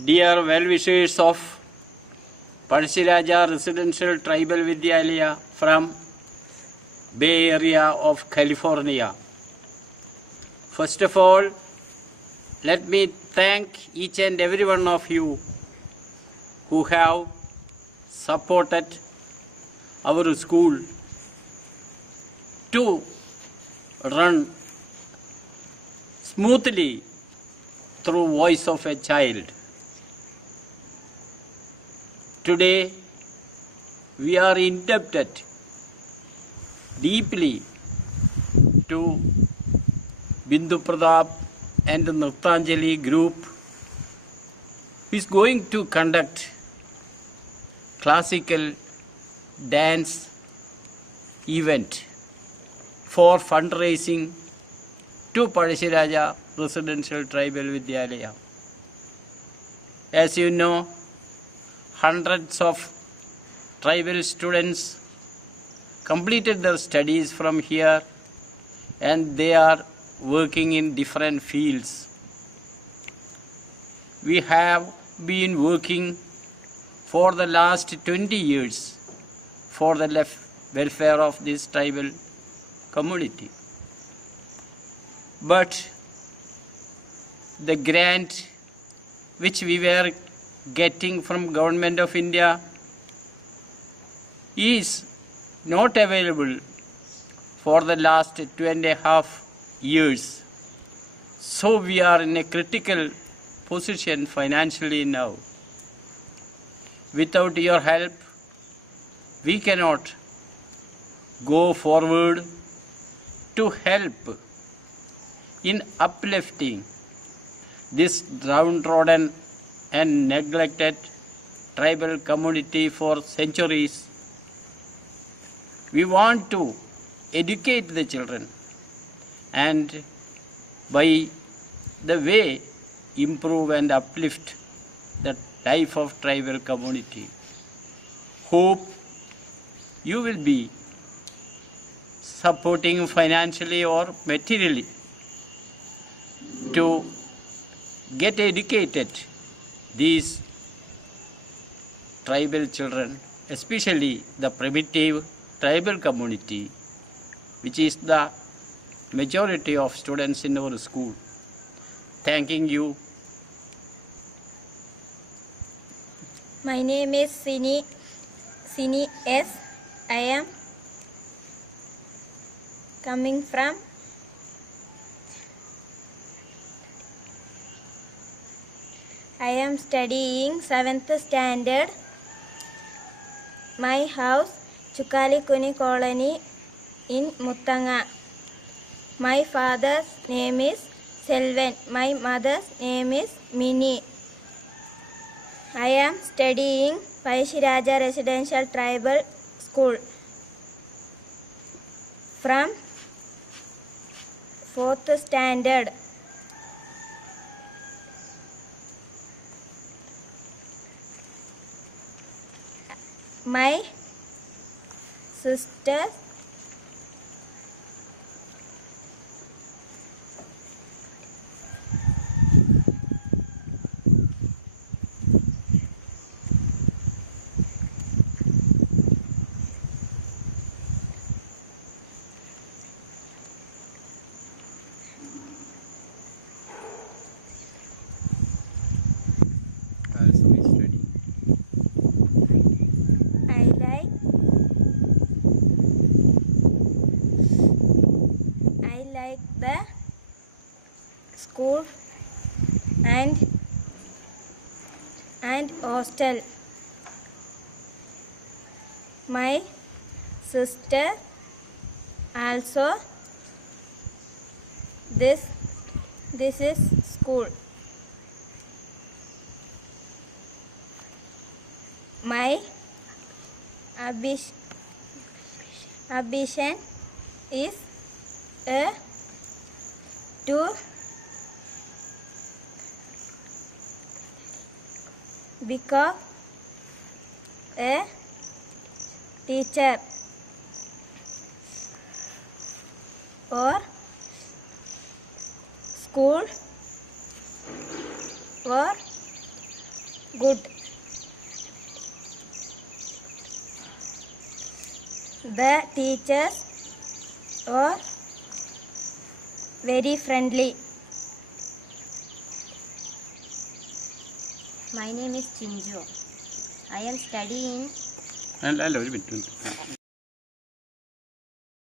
Dear well-wishers of Parshiraja Residential Tribal Vidyalaya from Bay Area of California. First of all, let me thank each and every one of you who have supported our school to run smoothly through voice of a child. Today, we are indebted deeply to Bindu Pradap and the Nrityanjali group, who is going to conduct classical dance event for fundraising to Parshiraja Residential Tribal Vidyalaya. As you know, hundreds of tribal students completed their studies from here and they are working in different fields. We have been working for the last 20 years for the welfare of this tribal community. But the grant which we were getting from Government of India is not available for the last 2.5 years. So we are in a critical position financially now. Without your help, we cannot go forward to help in uplifting this downtrodden and neglected tribal community for centuries. We want to educate the children and by the way improve and uplift the life of tribal community. Hope you will be supporting financially or materially to get educated these tribal children, especially the primitive tribal community, which is the majority of students in our school. Thanking you. My name is Sini S. I am coming from I am studying 7th standard. My house, Chukali Kuni Colony in Muttanga. My father's name is Selvan. My mother's name is Mini. I am studying Parshiraja Residential Tribal School from 4th standard. My sister Also is studying. I like the school and hostel. My sister also this is school. My ambition is to become a teacher or school or good. The teachers are very friendly. My name is Chinju. I am studying അല്ല ഒരു minute